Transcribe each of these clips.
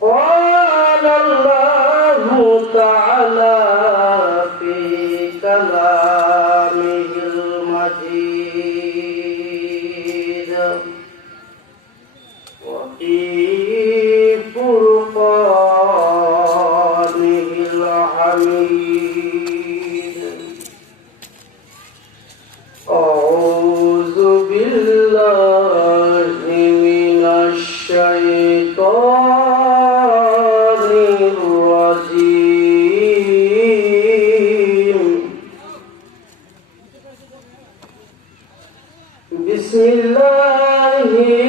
قال الله تعالى في كلامه المجيد وفي فرقانه الحميد. أعوذ بالله من الشيطان الرجيم. بسم الله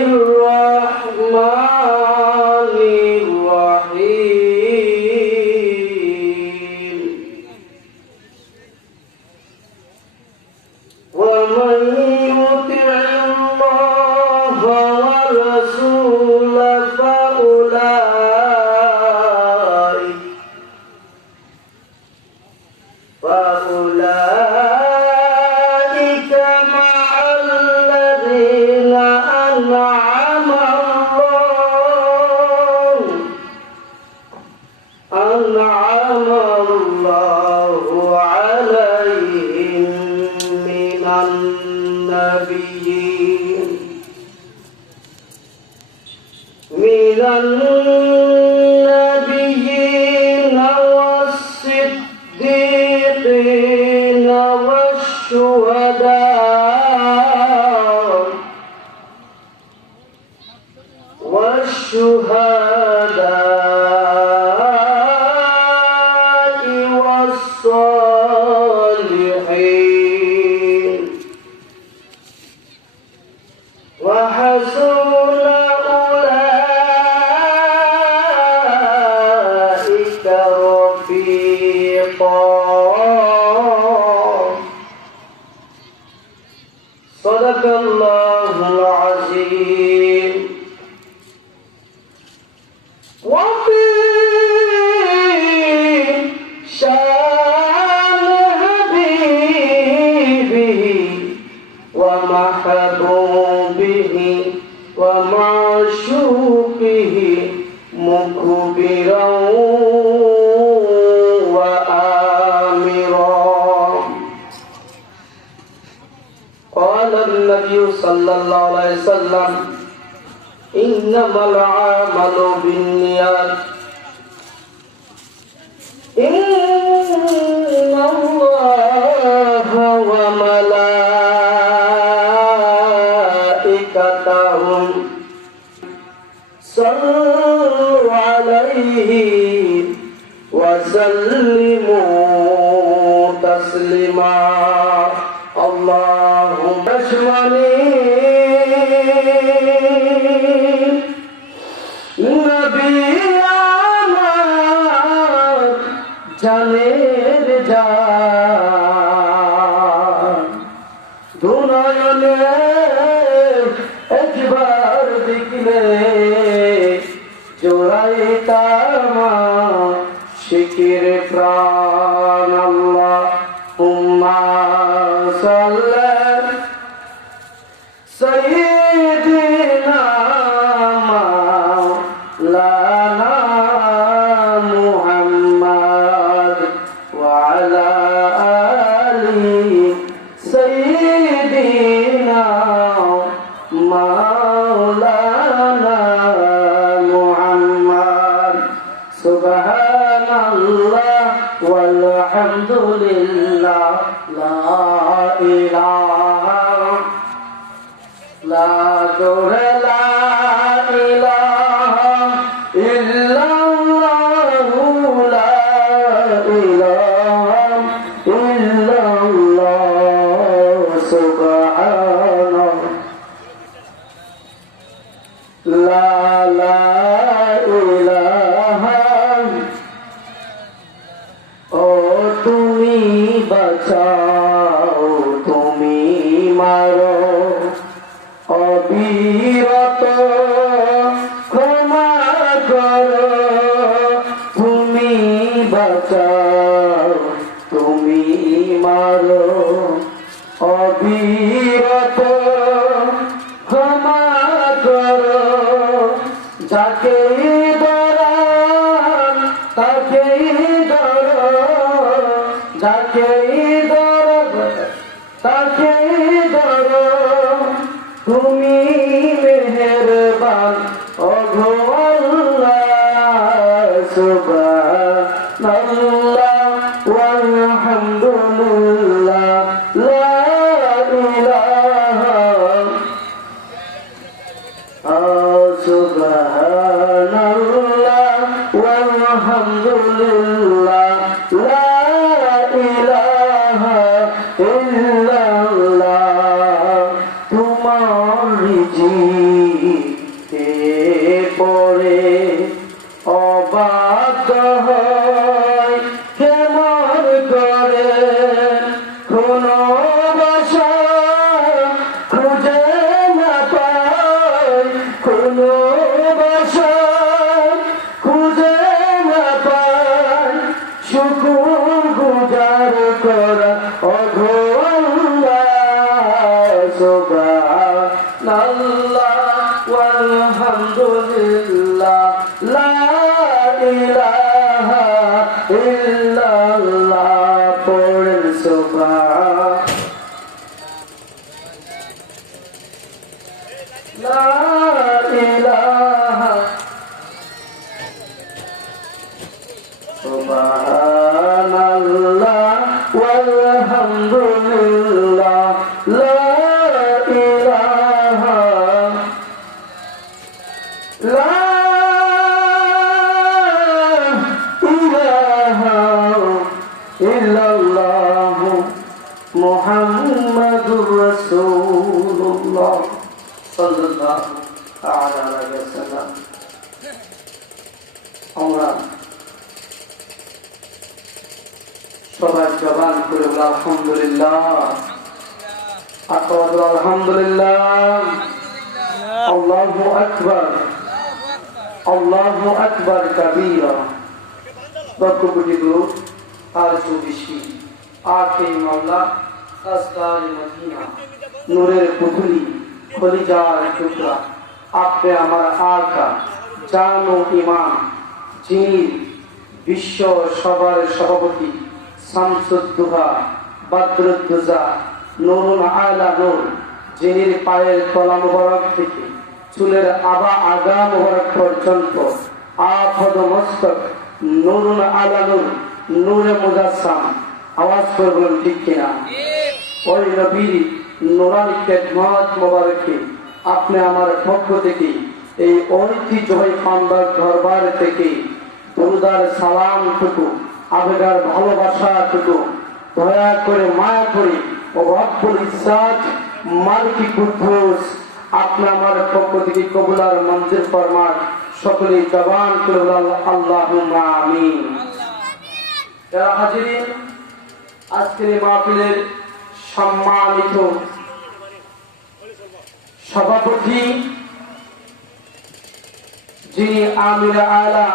الرحمن الرحيم. ومن يطع الله ورسوله فأولئك مع الذين أنعم الله عليهم من النبيين والصديقين والشهداء والصالحين وحسن أولئك رفيقا. صدق الله العظيم. وفي شان حبيبه ومحبوبه ومعشوقه مكبرا وآمرا. قال النبي صلى الله عليه وسلم إنما الأعمال بالنيات إن الله وملائكته صلوا عليه وسلموا تسليما. اللهم اشملني নবী আমার জানের জান দুনয়নে একবার দেখলে জোড়াইতাম শিকির প্রাণ। আল্লাহুম্মা সাল্লি সাইয়্যিদিনা লানা মুহাম্মদ ওয়া আলা আলি সাইয়্যিদিনা মাওলানা মুহাম্মদ। সুবহানাল্লাহ ওয়ালহামদুলিল্লাহ লা ইলাহা লা ইলাহা ইল্লাল্লাহু লা ইলাহা ইল্লাল্লাহ। সুবহানাল্লাহ লা ইলাহা। ও তুমি বাঁচাও তুমি মারো অবিরত ক্ষমা করো তুমি বাঁচাও তুমি মারো অবিরত তুমি মেহেরবান ওগো আল্লাহ সুবহানাল্লাহ ওয়ালহামদুলিল্লাহ লা ইলাহা সুবহানাল্লাহ ওয়ালহামদুলিল্লাহ লা ইলাহা ইল্লাল্লাহ তোমার রিজিকে পড়ে অবাক হয় কেমন করে কোনো ভাষা খুঁজে না পায় কোনো ভাষা খুঁজে না পায় শুকুর গুজার করা অঘো আল্লাহ সুবহানাল্লাহ ওয়ালহামদুলিল্লাহ লা ইলাহা ইল্লাল্লাহ পড়েন সুবহান লা ইলাহা সুবহানাল্লাহ ওয়ালহামদুলিল্লাহ লা ইলাহা লা ইলাহা ইল্লাল্লাহ মুহাম্মাদুর রাসূলুল্লাহ সাল্লাল্লাহু তাআলা আলাইহি ওয়াসাল্লাম। আমরা সবাই জবান করে বলি আলহামদুলিল্লাহ, আলহামদুলিল্লাহ, আল্লাহু আকবার, আল্লাহু আকবার কাবীরা। বরকতুল দরুদ আর বেশি আকে মাওলা তাজদার মদিনা নূরের পুতুলি খলিজার টুকরা আপনি আমার আকা জান ও ইমাম, যিনি বিশ্ব সবার সভাপতি শামসুদ্দোহা বদরুদ্দোজা নূরুল আলা নূর, যিনি পায়ের তলা মুবারক থেকে চুলের আগা মুবারক পর্যন্ত আফদ মস্তক নূরুল আলা নূর, নূরে মুজাসসাম। আওয়াজ করে বলুন ঠিক কিনা? ওই নবীর নূরানি খেদমত মুবারকে আপনি আমার পক্ষ থেকে এই ঐতিহ্যবাহী পান্ডার দরবার থেকে দরুদার সালামটুকু, আবেগার ভালোবাসাটুকু দয়া করে মায়া করে ও রব্বুল ইজ্জত মালিক কুদ্দুস আপনি আমার পক্ষ থেকে কবুলার মঞ্জুর ফরমান। সকলে জবান করে আল্লাহুম্মা আমিন। যারা হাজিরিন, আজকের এই মাহফিলের সম্মানিত সভাপতি, যিনি আমির আলা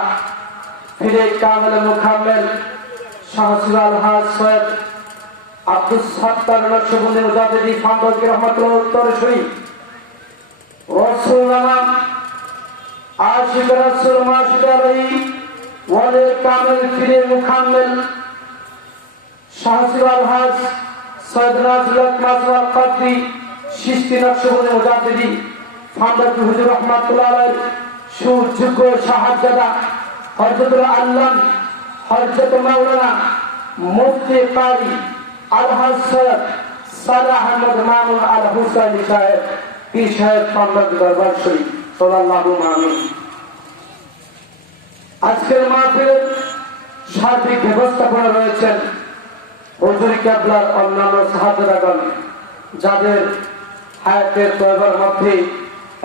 ফিরে কামেল মুকাম্মেল শাহসুল আলহাজ সৈয়দ আব্দুস সাত্তার নকশবন্দি মুজাদ্দিদি ফান্দকি রহমাতুল্লাহ উত্তরসূরি, রাসূলুল্লাহ আশিক রাসূল মাশিক আলাইহি ওয়ালি কামেল ফিরে মুকাম্মেল শাহসুল আলহাজ সৈয়দ নাজরুল মাসওয়াল কাদরি চিশতি নকশবন্দি মুজাদ্দিদি ফান্দকি হুজুর রহমাতুল্লাহ আলাইহি সুযোগ্য শাহজাদা হযরতুল আল্লাম হযরত মাওলানা মুফতি কারি আলহাজ সৈয়দ সালাহ আহমদ মামুন আল হুসাইনি সাহেব পীর সাহেব পান্ডার দরবার শরীফ সাল্লাল্লাহু আমিন। আজকের মাহফিলের সার্বিক ব্যবস্থাপনা রয়েছেন হুজুর কিবলার অন্যান্য সাহাবাগণ, যাদের হায়াতের তয়বার মধ্যে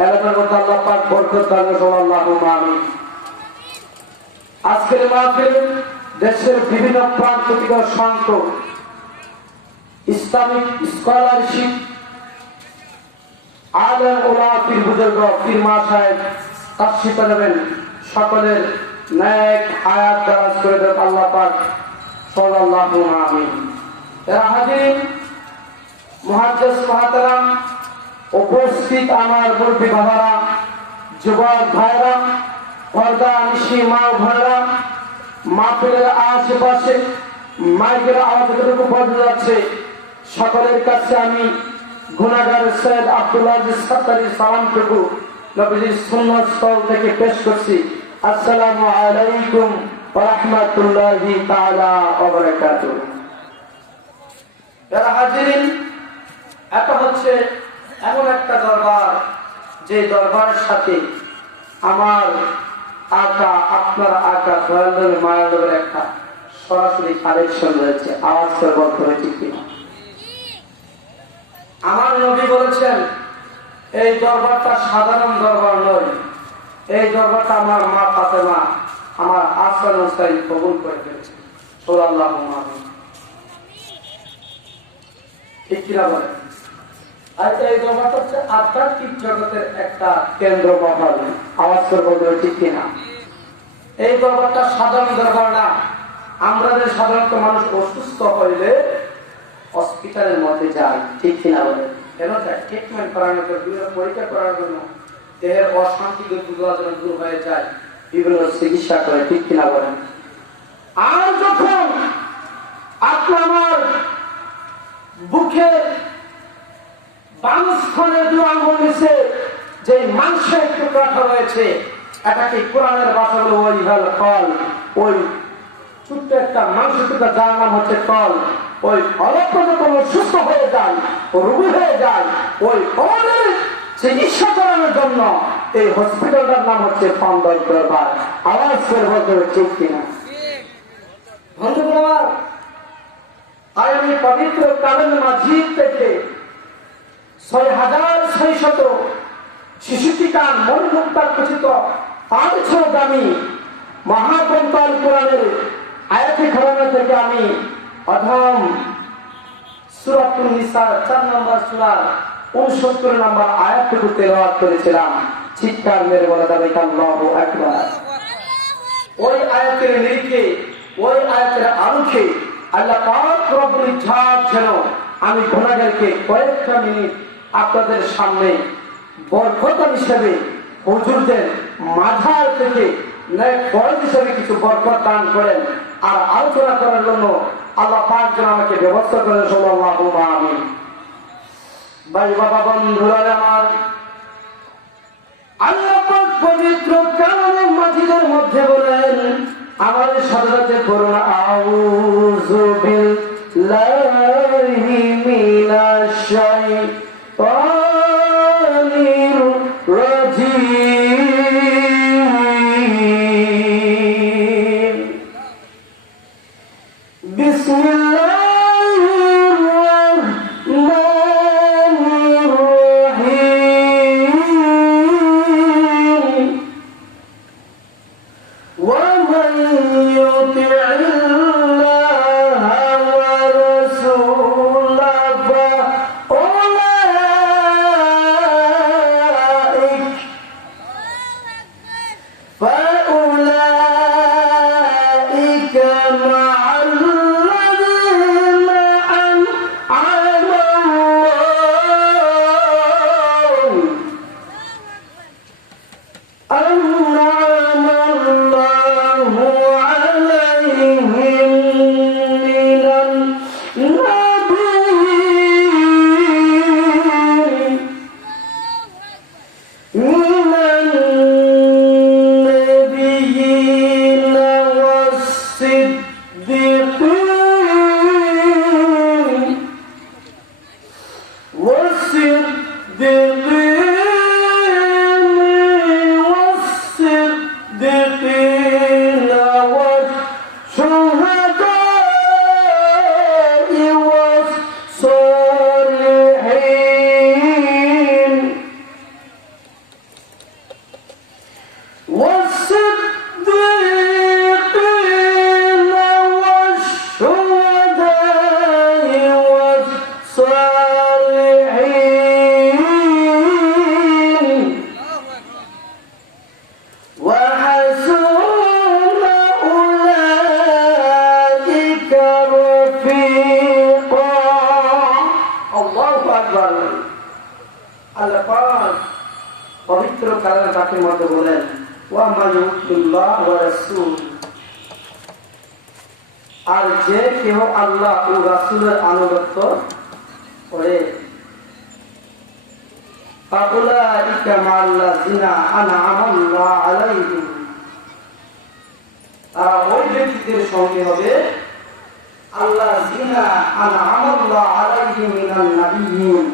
এলাকার মধ্যে আল্লাহ পাক বরকত দান করুন, সাল্লাল্লাহু আমিন। আজকের মাহফিলে দেশের বিভিন্ন প্রান্ত থেকে অসংখ্য ইসলামিক স্কলারশিপ আলেম ওলামা পীর বুজুর্গ পীর মাশায়েখ তাশরিফ নেবেন। সকলের নেক হায়াত দারাজ করে দেন আল্লাহ পাক, সাল্লাল্লাহু আমিন। যারা হাজির মুহাদ্দিস মুহতারাম, উপস্থিত আমার মুরব্বী বাবারা, যুবক ভাইরা, পর্দা নিশি মা ভাইরা, মাহফিলের আশেপাশে মাইকের আওয়াজ যতটুকু পৌঁছে যাচ্ছে, সকলের কাছে আমি গুনাহগার সৈয়দ আব্দুল্লাহ সত্তারি সালামটুকু নবীজির সুন্নাত স্থল থেকে পেশ করছি। আসসালামু আলাইকুম ওয়া রাহমাতুল্লাহি তাআলা ওয়া বারাকাতুহু। যারা হাজিরিন, এটা হচ্ছে এমন একটা দরবার যে দরবারের সাথে আমার আকা, আপনার আকা দয়াল মায়ানবের একটা সরাসরি কানেকশন রয়েছে। আওয়াজ করে বলতে হয়েছে কিনা? আমার নবী বলেছেন এই দরবারটা সাধারণ দরবার নয়, এই দরবারটা আমার মা ফাতেমা আমার আসান হোসাইন কবুল করে ফেলেছে। সাল্লাল্লাহু আলাইহি, ঠিক কিনা বলেন? আর এই দরবারটা হচ্ছে আধ্যাত্মিক জগতের একটা কেন্দ্র মহল। আওয়াজ করে বলতে হবে ঠিক কিনা? এই দরবারটা সাধারণ দরবার না। আমরা যে সাধারণত মানুষ অসুস্থ হইলে হসপিটালের মধ্যে যাই, ঠিক কিনা বলেন? কেন যায়? ট্রিটমেন্ট করানোর জন্য, বিভিন্ন পরীক্ষা করার জন্য, দেহের অশান্তি দূর হয়ে যায়, বিভিন্ন চিকিৎসা করে, ঠিক কিনা বলেন? আর যখন আপনার বুকে বাম স্থানে দু আঙ্গুল নিচে যে মাংসের একটু কাঠা রয়েছে, এটাকে কোরআনের ভাষা বলে ওই কল, ওই ছোট্ট একটা মাংস টুকরা যার নাম হচ্ছে কল। ওই অল্প যখন সুস্থ হয়ে যায়, রোগী হয়ে যায়, ওই কলের চিকিৎসা করানোর জন্য এই হসপিটালটার নাম হচ্ছে পান্ডব দরবার। আওয়াজ করে বলতে হবে ঠিক কিনা? বন্ধুগণ আমার, আর আমি পবিত্র কালাম মাজিদ থেকে 6666 গান মনমুক্তার খচিত 500 দামি মহাগ্রন্থ আল কোরআনের আয়াতি খরানা থেকে আমি অধম সূরাতুন নিসা 4 নম্বর সূরার 69 নম্বর আয়াতটুকু তেলাওয়াত করেছিলাম। চিৎকার মেরে বলা যাবে আল্লাহু আকবার। ওই আয়াতের নিরিখে, ওই আয়াতের আলোকে আল্লাহ পাক রব্বুল ইজ্জত যেন আমি গুনাহগারকে কয়েকটা মিনিট আপনাদের সামনে বরকত হিসেবে হুজুরদের মাঝার থেকে ফরজ হিসেবে কিছু বরকত দান করেন। আর আলোচনা করার জন্য আল্লাহ পাক যেন আমাকে ব্যবস্থা করেন। সাল্লাল্লাহু আমিন। ভাই বাবা বন্ধুরা আমার, আল্লাহ পাক পবিত্র কালামে মাজিদের মধ্যে বলেন, আমাদের সাথে করুন আউযু বিল্লাহি মিনাশ শাইতানির রাজীম। বিসমিল্লাহির রাহমানির রহিম। ওয়া মান ইউতি'িল্লাহা ওয়া রাসূলাহু فأولئك مع الذين أنعم الله عليهم من النبيين والصديقين والشهداء والصالحين والصديقين والشهداء والصالحين وحسن أولئك رفيقا। الله أكبر। আল্লাহ পাক পবিত্র কালামে পাকের মধ্যে বলেন, ওয়া মান ইউতিল্লাহ ওয়া রাসূল, আর যে কেউ আল্লাহ ও রাসূলের আনুগত্য করে ফাউলাইকা মাল্লাযিনা আনআমাল্লাহু আলাইহিম, তারা ওই ব্যক্তিদের সঙ্গে হবে আল্লাযিনা আনআমাল্লাহু আলাইহিম মিনান নাবিয়্যিন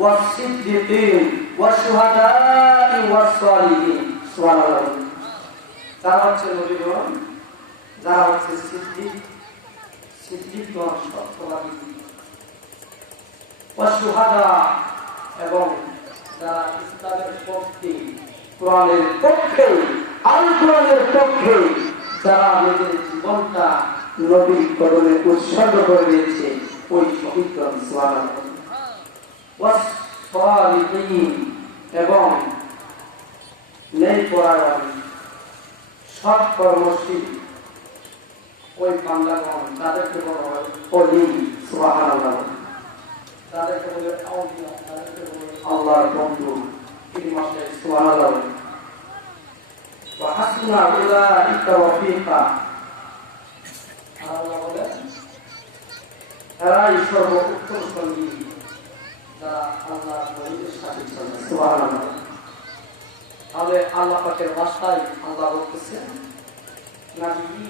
ওয়াস সিদ্দিকিন ওয়াস শুহাদা'i ওয়াস সালিহিন। সুবহানাল্লাহ। যারা হচ্ছে নবীগণ, যারা হচ্ছে সিদ্দিকগণ, সত্যবাদী, ওয়াস শুহাদা, এবং যারা ইসলামের পক্ষে, কোরআনের পক্ষে, আল কোরআনের পক্ষে যারা নিজের জীবনটা নবীর কদমে উৎসর্গ করে দিয়েছে, ওই শহীদগণ। সুবহানাল্লাহ। ওয়াস সালিহিন, এবং ন্যায়পরায়ণ, সৎ কর্মশীল ওই বান্দাগণ, তাদেরকে বলা হয় ওলি। সুবহানাল্লাহ। তাদেরকে বলে আউলিয়া, তাদেরকে বলে আল্লাহর বন্ধু। তিনি মাসে সুবহানাল্লাহ। ওয়া হাসনা উলাইকা রাফিকা, আল্লাহ বলেন এরাই সর্বোত্তম সঙ্গী যারা আল্লাহর ওলিদের সাথে চলে। সুবহানাল্লাহ। তাহলে আল্লাহ পাকের ভাষায় আল্লাহ বলতেছেন, নবী,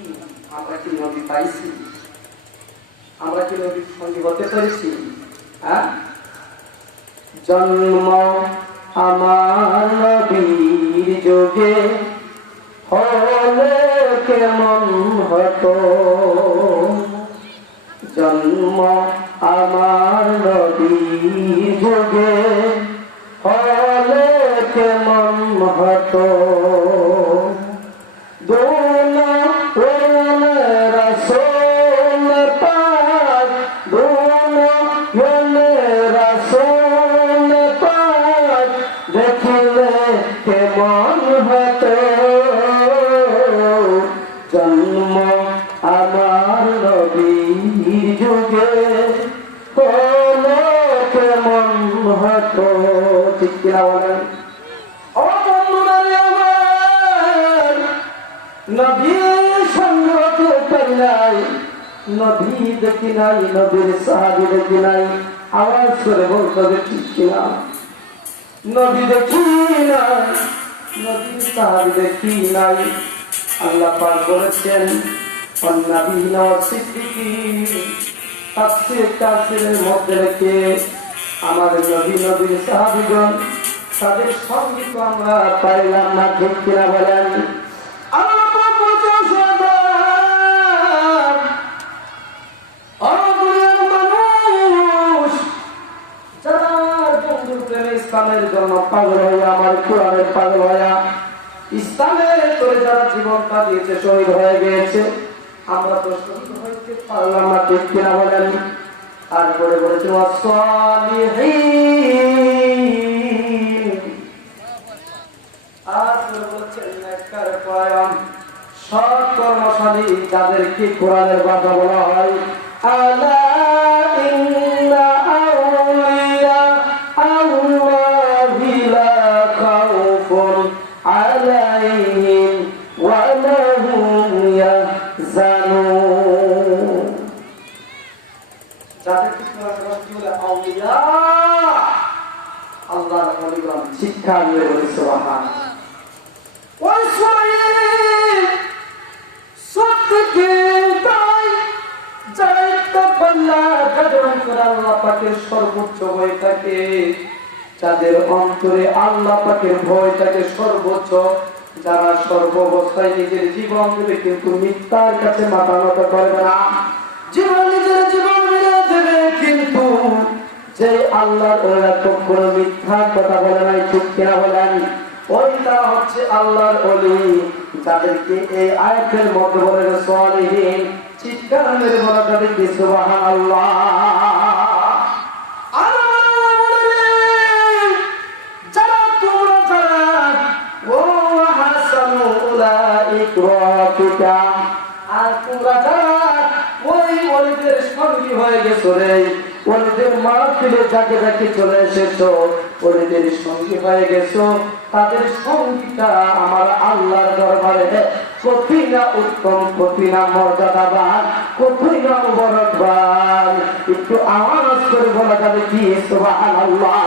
আমরা কি নবী পাইছি? আমরা কি নবীর সঙ্গী হতে পেরেছি? হ্যাঁ, জন্ম আমার নবীর যুগে হলে কেমন হতো, জন্ম আমার নবীর যুগে হলে কেমন হতো, দেখলে কেমন হতো, জন্ম আমার নবীর যুগে হলো কেমন হতো। ঠিক কিনা বলেন? ও বন্ধুরা আমার, নবীর সঙ্গে হতে পারি নাই, নবী দেখি নাই, নবীর সাহাবী দেখি নাই। আওয়াজ করে বলতে হবে ঠিক কিনা? নবী দেখি নাই, নবীর সাহাবী দেখি নাই। আল্লাহ পাক বলেছেন ওয়ান্নাবিয়িন ওয়াস সিদ্দিকিন, তাফসীরের মধ্যে রেখে আমাদের নবী, নবীর সাহাবীগণ, তাদের সঙ্গে তো আমরা পাইলাম না। ঠিক কিনা বলেন? আল্লাহ পাক বলেছেন মানুষ যারা বন্ধুর প্রেমে ইসলামের জন্য পাগল হইয়া, আমার কোরআনের পাগল হইয়া, ইসলামের করে যারা জীবনটা দিয়েছে, শহীদ হয়ে গিয়েছে, আমরা তো শহীদ হইতে পারলাম না। ঠিক কিনা বলেন? তারপরে বলেছেন ওয়াস সালিহিন, আর বলেছেন নেককার পরায়ণ, সৎ কর্মশালী, যাদেরকে কোরআনের বাধা বলা হয়। আলা ইন্না আউলিয়া আল্লাহি লা খাউফুন আলাইহিম ওয়া লা হুম ইয়াহজানুন, যাদেরকে কোরআনের বাধা বলে আউলিয়া, আল্লাহর ওলিগণ। শিক্ষা দিয়ে বলি সুবহানাল্লাহ। ওই শহীদ সত্যকে তাই যারা ইত্তাকাল্লাহ, যাদের অন্তরে আল্লাহ পাকের সর্বোচ্চ ভয় থাকে, যাদের অন্তরে আল্লাহ পাকের ভয় থাকে সর্বোচ্চ, যারা সর্বাবস্থায় নিজের জীবন দেবে কিন্তু মিথ্যার কাছে মাথা নত করবে না, জীবন নিজের জীবন মিলিয়ে দেবে কিন্তু যে আল্লাহর ওরা কখনো মিথ্যা কথা বলে নাই। ঠিক কিনা বলেন? ওই তারা হচ্ছে আল্লাহর ওলি, যাদেরকে এই আয়াতের মধ্যে বলে সালিহিন। চিৎকার মেরে বলা যাদেরকে সুবহানাল্লাহ। যারা তোমরা যারা ও হাসানু উলাইকা রাফিকা, আর তোমরা যারা ওই ওলিদের সঙ্গী হয়ে গেছো রে, ওলিদের মাহফিলে যাকে যাকে চলে এসেছো, ওলিদের সঙ্গী হয়ে গেছো, তাদের সঙ্গীটা আমার আল্লাহর দরবারে কতই না উত্তম, কতই না মর্যাদাবান, কতই না মুবারকবান। একটু আওয়াজ করে বলা যাবে কি সুবহানাল্লাহ।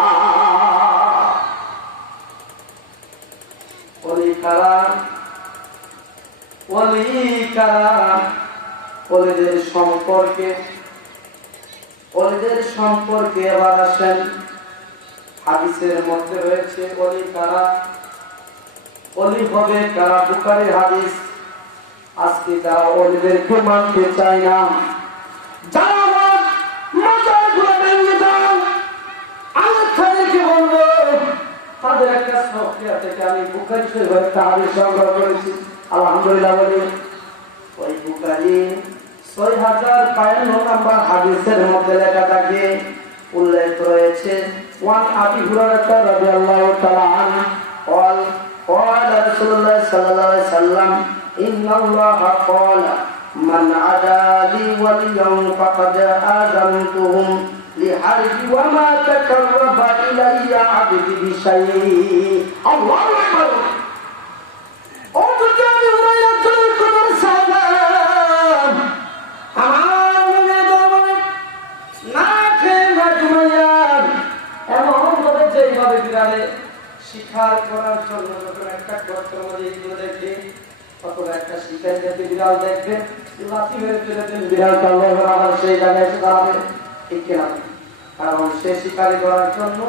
কারা? ওলিদের সম্পর্কে আবার আসেন। হাদিসের মধ্যে রয়েছে ওলি কারা, ওলি হবে কারা? বুখারীর হাদিস। আজকে যারা ওলিদেরকে মানতে চায় না, যারা আমার মাজার গুলো ভেঙে দাও, আমি তাদেরকে বলবো তাদের একটা প্রক্রিয়া থেকে আমি বুখারী শরীফের একটা হাদিস সংগ্রহ করেছি। আলহামদুলিল্লাহ বলি, ওই বুখারী 6052 নম্বর হাদিসের মধ্যে লেখা থাকে, উল্লেখ রয়েছে, ওয়ান আবি হুরায়রা রাদিয়াল্লাহু তাআলা আনহু قال قال رسول الله صلى الله عليه وسلم إن الله قال من عادى لي وليا فقد آذنتهم لحرب وما تقرب إلي عبدي بشيء. الله أكبر. শিকার করার জন্য যখন একটা গর্তের মধ্যে এগুলো দেখবে, তখন একটা শিকার যাতে বিড়াল দেখবে, লাঠি মেরে ফেলে দেন, বিড়ালটা আবার সেই জায়গায় এসে দাঁড়াবে। ঠিক কিনা? কারণ সে শিকারি করার জন্য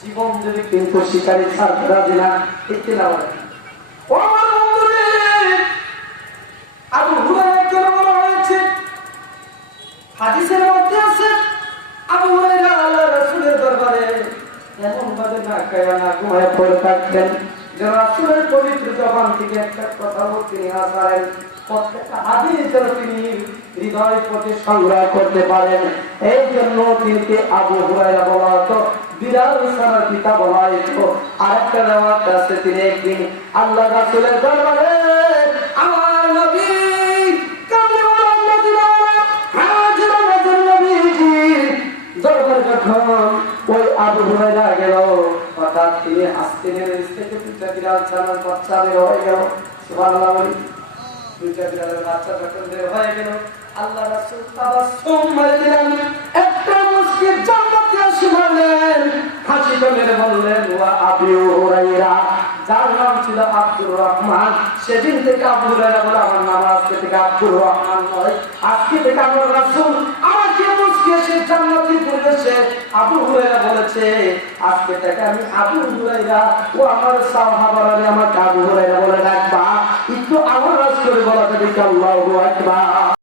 জীবন দেবে, কিন্তু শিকারি ছাড়তে রাজি না। ঠিক কিনা বলে? ও আমার বন্ধুরে, আবু হুরায়রাকে বলা হয়েছে, হাদিসের মধ্যে আছে, আবু হুরায়রা আল্লাহর রাসূলের দরবারে এমন ভাবে না খায়া না ঘুমায় পড়ে থাকতেন যে রাসূলের পবিত্র জবান থেকে একটা কথা তিনি না পারেন, প্রত্যেকটা হাদিস যেন তিনি হৃদয় পথে সংগ্রহ করতে পারেন। এই জন্য তিনিকে আবু হুরায়রা বলা হতো, বিড়াল ছাড়ার পিতা বলা হতো। আরেকটা রিওয়ায়াত আছে, তিনি একদিন আল্লাহ রাসূলের দরবারে আমার নবী কামলিওয়ালা মদিনা হাজির নবীজি দরবারে যখন ওই আবু হুরায়রা গেল, হঠাৎ তিনি হাসতে গেলেন, থেকে দুইটা বিড়াল ছানার বাচ্চা বের হয়ে গেল। সুবহানাল্লাহ বলি, দুইটা বিড়ালের বাচ্চা যখন বের হয়ে গেল, আল্লাহ রাসূল তাবাসসুম মেরে দিলেন, একটা মুস্কি জান্নাতে আসি বললেন, হাসি মেরে বললেন, ওয়া আবু হুরায়রা, যার নাম ছিল আব্দুর রহমান। সেদিন থেকে আবু হুরায়রা বলে, আমার নাম আজকে থেকে আব্দুর রহমান নয়, আজকে থেকে আমার রাসূল আমাকে মুস্কি এসে জান্নাতি পরিবেশে আবু হুরায়রা বলেছে, আজকে থেকে আমি আবু হুরায়রা, ও আমার সাহাবারা আমাকে আবু হুরায়রা বলে ডাকবা। একটু আমার রাসূল বলা যাবে কি? আল্লাহু আকবার।